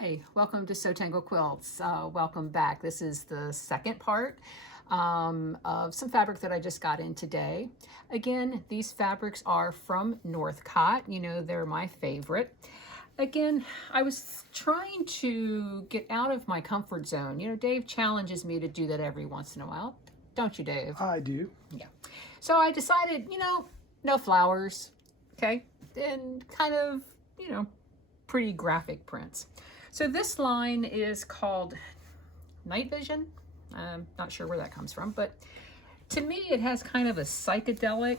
Hi, welcome to Sew Tangle Quilts. Welcome back. This is the second part of some fabric that I just got in today. Again, these fabrics are from Northcott. You know, they're my favorite. Again, I was trying to get out of my comfort zone. You know, Dave challenges me to do that every once in a while. Don't you, Dave? I do. Yeah. So I decided, you know, no flowers, okay? And kind of, you know, pretty graphic prints. So this line is called Night Vision. I'm not sure where that comes from, but to me it has kind of a psychedelic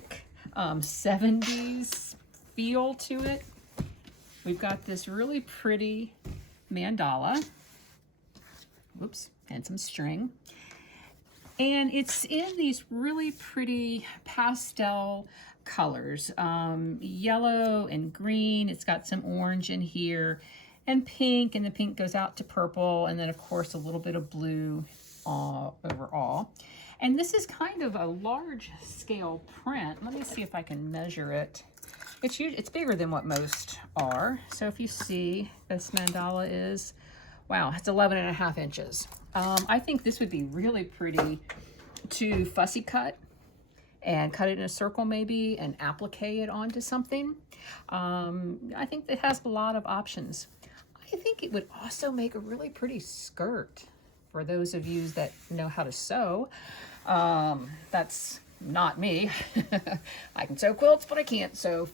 70s feel to it. We've got this really pretty mandala, whoops, and some string. And it's in these really pretty pastel colors, yellow and green. It's got some orange in here and pink, and the pink goes out to purple, and then of course a little bit of blue overall. And this is kind of a large scale print. Let me see if I can measure it. It's bigger than what most are. So if you see, this mandala is, wow, it's 11.5 inches. I think this would be really pretty to fussy cut and cut it in a circle maybe and applique it onto something. I think it has a lot of options. I think it would also make a really pretty skirt for those of you that know how to sew. That's not me. I can sew quilts, but I can't sew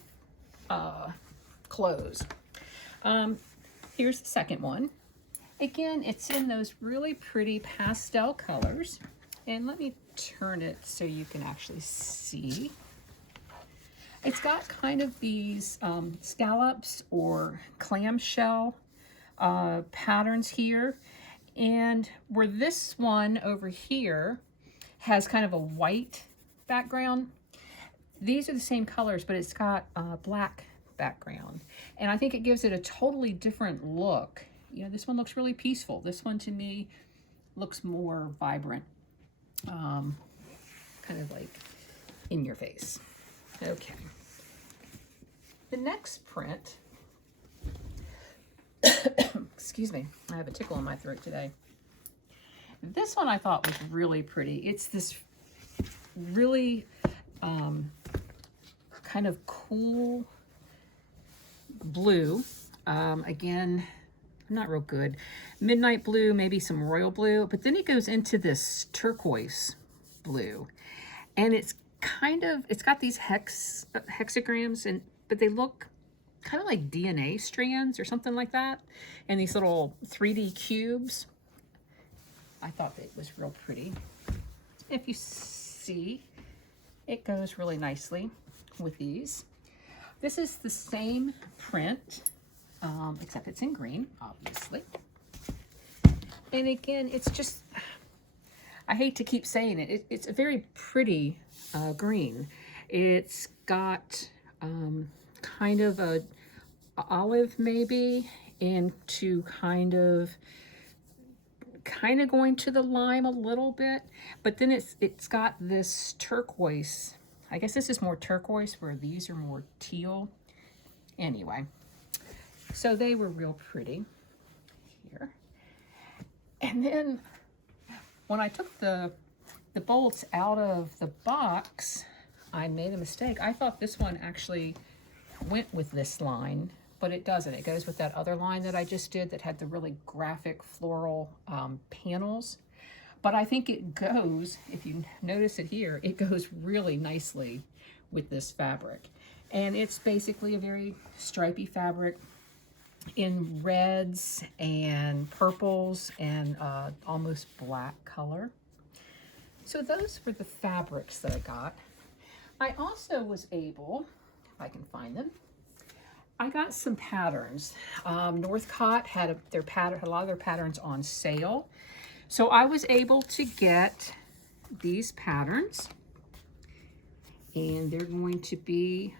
clothes. Here's the second one. Again, it's in those really pretty pastel colors. And let me turn it so you can actually see. It's got kind of these scallops or clamshell patterns here. And where this one over here has kind of a white background, these are the same colors, but it's got a black background. And I think it gives it a totally different look. You know, this one looks really peaceful. This one to me looks more vibrant, kind of like in your face. Okay. The next print, excuse me, I have a tickle in my throat today. This one I thought was really pretty. It's this really kind of cool blue. Again, I'm not real good. Midnight blue, maybe some royal blue, but then it goes into this turquoise blue. And it's got these hexagrams, but they look kind of like DNA strands or something like that. And these little 3D cubes. I thought it was real pretty. If you see, it goes really nicely with these. This is the same print, except it's in green, obviously. And again, it's just, I hate to keep saying it, it's a very pretty green. It's got kind of a olive maybe into kind of going to the lime a little bit, but then it's got this turquoise. I guess this is more turquoise where these are more teal. Anyway, so they were real pretty here. And then when I took the bolts out of the box, I made a mistake. I thought this one actually went with this line, but it doesn't. It goes with that other line that I just did that had the really graphic floral panels. But I think it goes, if you notice it here, it goes really nicely with this fabric. And it's basically a very stripy fabric in reds and purples and almost black color. So those were the fabrics that I got. I also was able, if I can find them, I got some patterns. Northcott had a lot of their patterns on sale. So I was able to get these patterns, and they're going to be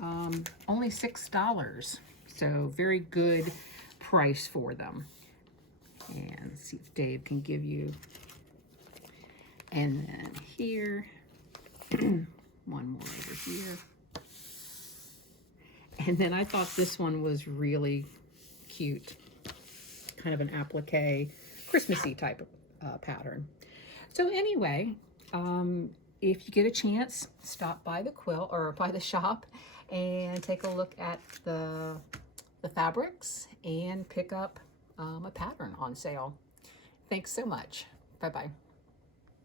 only $6. So very good price for them. And let's see if Dave can give you. And then here, one more over here. And then I thought this one was really cute. kind of an applique, Christmassy type of pattern. So anyway, if you get a chance, stop by the quilt or by the shop and take a look at the fabrics and pick up a pattern on sale. Thanks so much. Bye-bye.